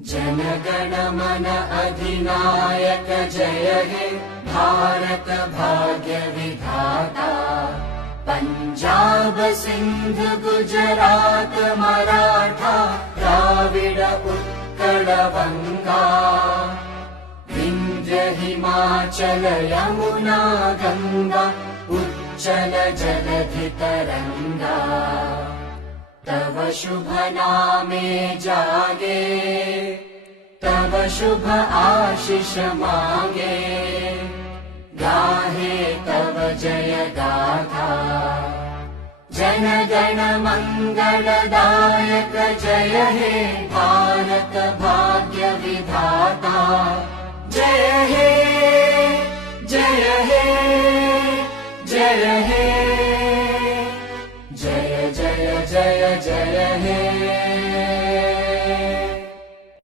जनगण मन अधिनायक जय हे भारत भाग्य विधाता। पंजाब सिंध गुजरात मराठा द्राविड उत्कल बंगा। विंध्य हिमाचल यमुना गंगा उच्चल जलधि तरंगा। तव शुभ नामे जागे तव शुभ आशीष मांगे। गाहे तव जय गाथा जन गण मंगलदायक जय हे भारत भाग्य